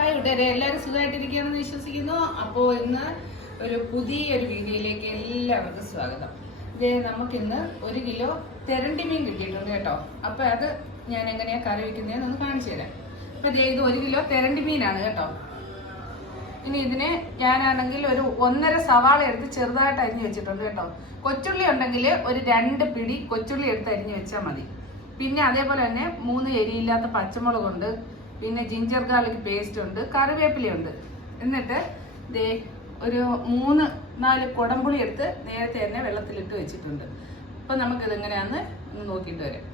Hi കൂട്ടുകാരെ, എല്ലാവരും സുഖമായിട്ടിരിക്കുകയാണെന്ന് വിശ്വസിക്കുന്നു. അപ്പോൾ ഇന്ന് ഒരു പുതിയൊരു വീഡിയോയിലേക്ക് എല്ലാവർക്കും സ്വാഗതം. നമുക്കിന്ന് 1 കിലോ തെരണ്ടി മീൻ കിട്ടിയിട്ടുണ്ട് കേട്ടോ. അപ്പോൾ അത് ഞാൻ എങ്ങനെയാണ് കറി വയ്ക്കുന്നതെന്ന് ഒന്ന് കാണിച്ചു തരാം. അപ്പോൾ ഇത് 1 കിലോ തെരണ്ടി മീനാണ് കേട്ടോ. ഇനി ഇതിനെ ഞാനാണെങ്കിൽ ഒരു 1.5 സവാള എടുത്ത് ചെറുതായിട്ട് അരിഞ്ഞ് വെച്ചിട്ടുണ്ട് കേട്ടോ. കൊച്ചുള്ളി ഉണ്ടെങ്കിൽ ഒരു 2 പിടി കൊച്ചുള്ളി എടുത്ത് അരിഞ്ഞ് വെച്ചാൽ മതി. പിന്നെ അതേപോലെ തന്നെ 3 എരിയില്ലാത്ത പച്ചമുളകുണ്ട്, പിന്നെ ജിഞ്ചർ ഗാർലിക് പേസ്റ്റ് ഉണ്ട്, കറിവേപ്പിലയുണ്ട്. എന്നിട്ട് ഒരു 3-4 കുടംപുളി എടുത്ത് നേരത്തെ തന്നെ വെള്ളത്തിലിട്ട് വെച്ചിട്ടുണ്ട്. അപ്പോൾ നമുക്കിത് എങ്ങനെയാണെന്ന് ഒന്ന് നോക്കിയിട്ട് വരാം.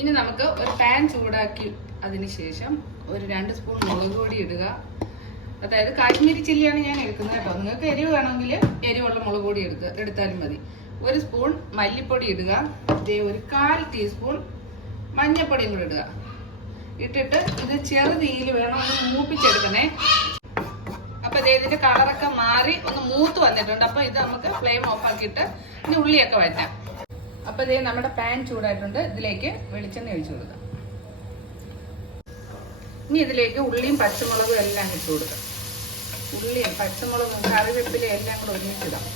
ഇനി നമുക്ക് ഒരു പാൻ ചൂടാക്കി അതിന് ശേഷം ഒരു 2 സ്പൂൺ മുളക് പൊടി ഇടുക. അതായത് കാശ്മീരി ചില്ലിയാണ് ഞാൻ എടുക്കുന്നത് കേട്ടോ. നിങ്ങൾക്ക് എരിവ് വേണമെങ്കിൽ എരിവുള്ള മുളക് പൊടി എടുത്താലും മതി. 1 സ്പൂൺ മല്ലിപ്പൊടി ഇടുക. ഒരു 1/4 ടീസ്പൂൺ മഞ്ഞൾപ്പൊടിയും കൂടി ഇടുക. ഇട്ടിട്ട് ഇത് ചെറുതീയിൽ വേണം ഒന്ന് മൂപ്പിച്ചെടുക്കണേ. അപ്പൊ ഇതിന്റെ കളറൊക്കെ മാറി ഒന്ന് മൂത്ത് വന്നിട്ടുണ്ട്. അപ്പൊ ഇത് നമുക്ക് ഫ്ലെയിം ഓഫ് ആക്കിയിട്ട് ഇനി ഉള്ളിയൊക്കെ വഴറ്റാം. അപ്പൊ നമ്മുടെ പാൻ ചൂടായിട്ടുണ്ട്. ഇതിലേക്ക് വെളിച്ചെണ്ണ ഒഴിച്ചു കൊടുക്കാം. ഇനി ഇതിലേക്ക് ഉള്ളിയും പച്ചമുളകും എല്ലാം ഇട്ട് കൊടുക്കാം. ഉള്ളിയും പച്ചമുളകും കറിവേപ്പിലയും എല്ലാം കൂടെ ഒരുമിച്ചിടാം.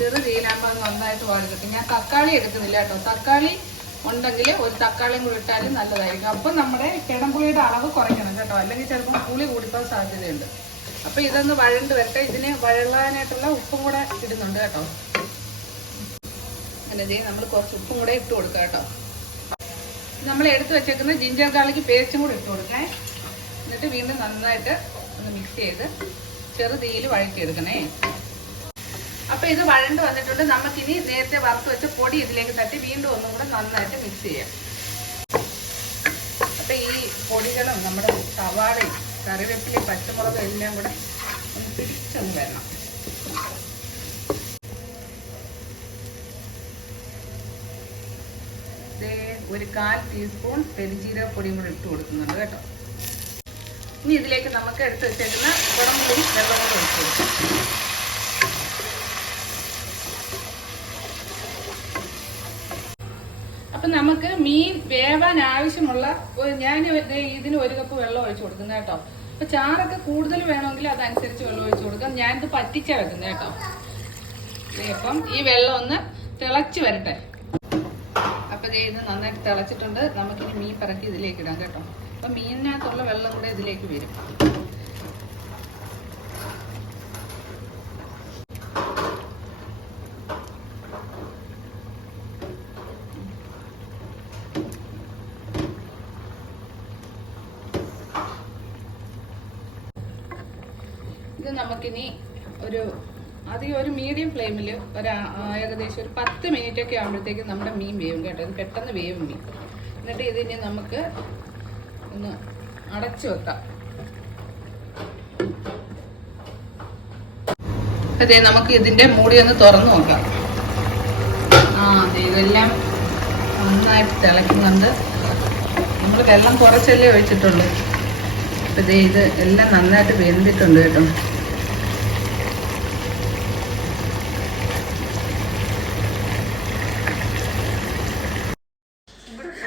ചെറുതീയിലാകുമ്പോൾ അത് നന്നായിട്ട് വഴക്കും. ഞാൻ തക്കാളി എടുക്കുന്നില്ല കേട്ടോ. തക്കാളി ഉണ്ടെങ്കിൽ ഒരു തക്കാളിയും കൂടി ഇട്ടാലും നല്ലതായിരിക്കും. അപ്പം നമ്മുടെ കിടംപുളിയുടെ അളവ് കുറയ്ക്കണം കേട്ടോ, അല്ലെങ്കിൽ ചിലപ്പോൾ പുളി കൂടിപ്പോകാൻ സാധ്യതയുണ്ട്. അപ്പം ഇതൊന്ന് വഴണ്ട് വരട്ടെ. ഇതിന് വഴളാനായിട്ടുള്ള ഉപ്പും കൂടെ ഇടുന്നുണ്ട് കേട്ടോ. അങ്ങനെ നമ്മൾ കുറച്ച് ഉപ്പും കൂടെ ഇട്ട് കൊടുക്കുക കേട്ടോ. നമ്മൾ എടുത്ത് വെച്ചേക്കുന്ന ജിഞ്ചർ ഗാർലിക് പേസ്റ്റും കൂടി ഇട്ട് കൊടുക്കാം. എന്നിട്ട് വീണ്ടും നന്നായിട്ട് ഒന്ന് മിക്സ് ചെയ്ത് ചെറുതീയിൽ വഴറ്റിയെടുക്കണേ. അപ്പൊ ഇത് വഴണ്ട് വന്നിട്ടുണ്ട്. നമുക്കിനി നേരത്തെ വറുത്ത് വെച്ച പൊടി ഇതിലേക്ക് തട്ടി വീണ്ടും ഒന്നും കൂടെ നന്നായിട്ട് മിക്സ് ചെയ്യാം. അപ്പൊ ഈ പൊടികളും നമ്മുടെ സവാളയും കറിവേപ്പിലയും പച്ചമുളകും എല്ലാം കൂടെ ഒന്ന് പിടിച്ചൊന്ന് വരണം. ഒരു 1/4 ടീസ്പൂൺ പെരുംജീരക പൊടിയും കൂടെ ഇട്ട് കൊടുക്കുന്നുണ്ട് കേട്ടോ. ഇനി ഇതിലേക്ക് നമുക്ക് എടുത്ത് വെച്ചേക്കുന്ന കുടംപുളി വെള്ളം കൂടെ ഒഴിച്ചു കൊടുക്കാം. അപ്പം നമുക്ക് മീൻ വേവാൻ ആവശ്യമുള്ള ഞാൻ ഇതിന് 1 കപ്പ് വെള്ളം ഒഴിച്ചു കൊടുക്കുന്നത് കേട്ടോ. അപ്പം ചാറൊക്കെ കൂടുതൽ വേണമെങ്കിൽ അതനുസരിച്ച് വെള്ളം ഒഴിച്ചു കൊടുക്കാം. ഞാനിത് പറ്റിച്ചാണ് വെക്കുന്നത് കേട്ടോ. അപ്പം ഈ വെള്ളം ഒന്ന് തിളച്ച് വരട്ടെ. അപ്പം ഇത് നന്നായിട്ട് തിളച്ചിട്ടുണ്ട്. നമുക്കിനി മീൻ പറക്കി ഇതിലേക്ക് ഇടാം കേട്ടോ. അപ്പം മീനിനകത്തുള്ള വെള്ളം കൂടെ ഇതിലേക്ക് വരും. ഇത് നമുക്കിനി ഒരു മീഡിയം ഫ്ലെയിമിൽ ഏകദേശം ഒരു 10 മിനിറ്റ് ഒക്കെ ആകുമ്പോഴത്തേക്കും നമ്മുടെ മീൻ വേവും കേട്ടോ. ഇത് പെട്ടെന്ന് വേവും മീൻ. എന്നിട്ട് ഇതിനെ നമുക്ക് ഒന്ന് അടച്ചു വെക്കാം. അതെ, നമുക്ക് ഇതിന്റെ മൂടി ഒന്ന് തുറന്നു നോക്കാം. ഇതെല്ലാം നന്നായിട്ട് തിളയ്ക്കുന്നുണ്ട്. നമ്മൾ വെള്ളം കുറച്ചല്ലേ ഒഴിച്ചിട്ടുള്ളൂ. അപ്പം ഇത് എല്ലാം നന്നായിട്ട് വെന്തിട്ടുണ്ട് കേട്ടോ.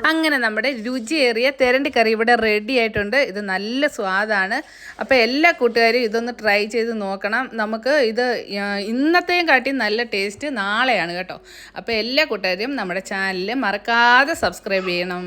അങ്ങനെ നമ്മുടെ രുചിയേറിയ തെരണ്ടി കറി ഇവിടെ റെഡി ആയിട്ടുണ്ട്. ഇത് നല്ല സ്വാദാണ്. അപ്പോൾ എല്ലാ കൂട്ടുകാരും ഇതൊന്ന് ട്രൈ ചെയ്ത് നോക്കണം. നമുക്ക് ഇത് ഇന്നത്തെയും കാട്ടി നല്ല ടേസ്റ്റ് നാളെയാണ് കേട്ടോ. അപ്പോൾ എല്ലാ കൂട്ടുകാരും നമ്മുടെ ചാനൽ മറക്കാതെ സബ്സ്ക്രൈബ് ചെയ്യണം.